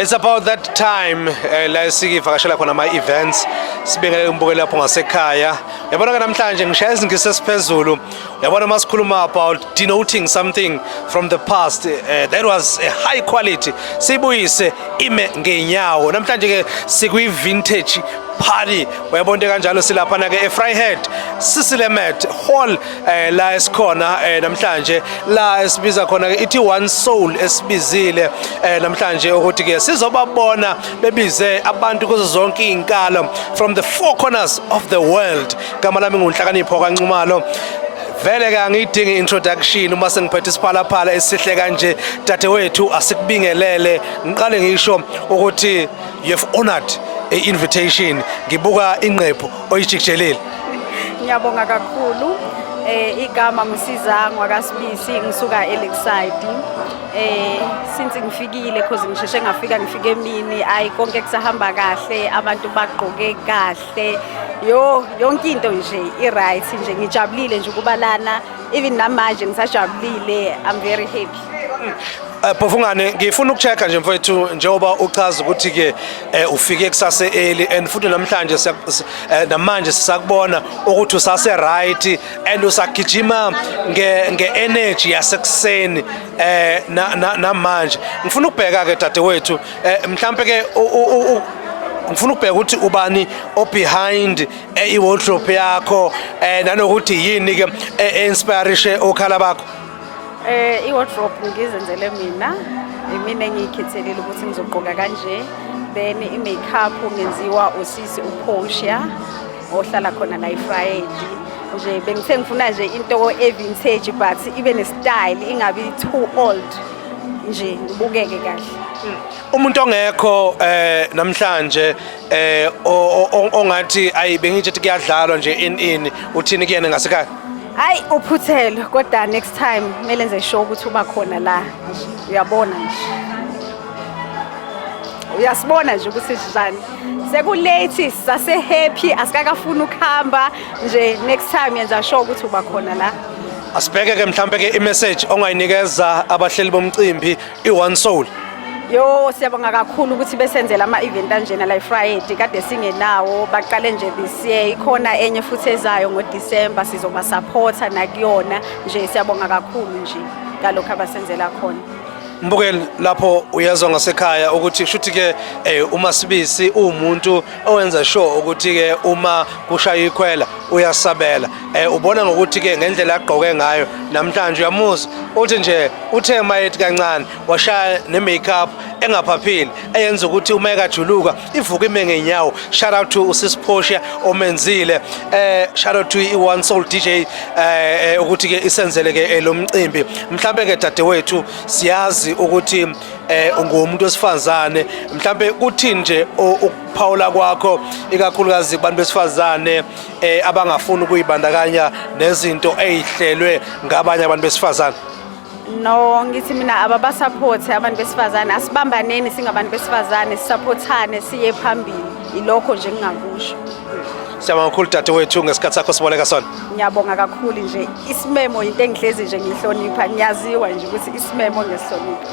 It's about that time la sikivakashela khona ama events sibengele umbukela lapho ngasekhaya yabona ke namhlanje ngishaya izingisi esiphezulu yabona masikhuluma about denoting something from the past that was a high quality sibuyise ime ngenyawo namhlanje ke sikwi vintage party uyabona kanjalo silapha na ke eFryhead Sisilemet Hall la esikhona namhlanje la esibiza khona ke ithi One Soul esibizile namhlanje ukuthi ke sizobabona bebize abantu kuzo zonke izinkalo from the four corners of the world gama lami ngunhlakanipho kaNcumalo vele ke angidingi introduction uma sengiphethe isiphalaphala esihle kanje dadewethu asikubingelele ngiqale ngisho ukuthi you've honored invitation ngibuka inqephu oyijikijelile ngiyabonga kakhulu igama ngusizangu akasibisi ngisuka eLakeside since ngifikile because ngisheshe ngifike emini ayi konke kusahamba kahle abantu bagqoke kahle yonke into nje i-right nje ngijabulile nje ukubalana even namanje ngisajabulile I'm very happy. Phofungane ngifuna ukuchecka nje mfowethu njengoba uchaza ukuthi ke ufike kusase early and futhi namhlanje namanje sisakubona ukuthi usase right and usagijima nge-energy yasekuseni namanje ngifuna ukubheka ke dadewethu mhlambe ke ngifuna ukubheka ukuthi ubani behind i-wardrobe yakho nanokuthi yini ke inspiration okhala bakho i-wardrobe ngizenzele mina engiyikhethelile ukuthi ngizogqoka kanje then i-makeup ngenziwa usisi uPortia ohlala khona la eFryhead nje bengithe ngifuna nje into evintage but ibe ne-style ingabi too old nje ngibukeke kahle. Umuntu ongekho namhlanje ongathi ayibengithe kuyadlalwa nje in uthini kuyena ngasekhaya hayi uphuthelo kodwa next time kumele nze show ukuthi uba khona la uyabona nje uyasibona nje ukuthi sijani sekulate sase happy asikakafuna ukuhamba nje next time yenza show ukuthi uba khona la asibheke ke mhlambe ke i-message ongayinikeza abahleli bomcimbi i-One Soul. Siyabonga kakhulu ukuthi besenzela ama-event anjena la eFryhead kade singenawo baqale nje this year ikhona enye futhi ezayo ngoDecember sizoba supporta nakuyona nje siyabonga kakhulu nje ngalokho abasenzela khona. Mbukeli lapho uyezwa ngasekhaya ukuthi shuthi ke uMasibisi umuntu owenza sure ukuthi ke uma kushaya ikhwela uyasabela ubona ngokuthi ke ngendlela agqoke ngayo namhlanje uyamuzwa uthi nje uthe mayethi kancane washaya ne-makeup engaphaphili eyenza ukuthi uma ekajuluka ivuka ime ngenyawo. Shout out to usisi Portia omenzile shout out to i-One Soul DJ ukuthi ke isenzele ke lo mcimbi mhlambe ke dadewethu siyazi ukuthi ungumuntu wesifazane mhlambe kuthi nje ukuphawula kwakho ikakhulukazi kubantu besifazane abangafuni ukuyibandakanya nezinto ezihlelwe ngabanye abantu besifazane. No ngithi mina ababasupport abantu besifazane asibambaneni singabantu besifazane sisupportane siye phambili ilokho nje ngingakusho. Siyabonga kakhulu dadewethu ngesikhathi sakho siboleka sona. Ngiyabonga kakhulu nje isimemo into engihlezi nje ngihlonipha ngiyaziwa nje ukuthi isimemo ngesihlonipha.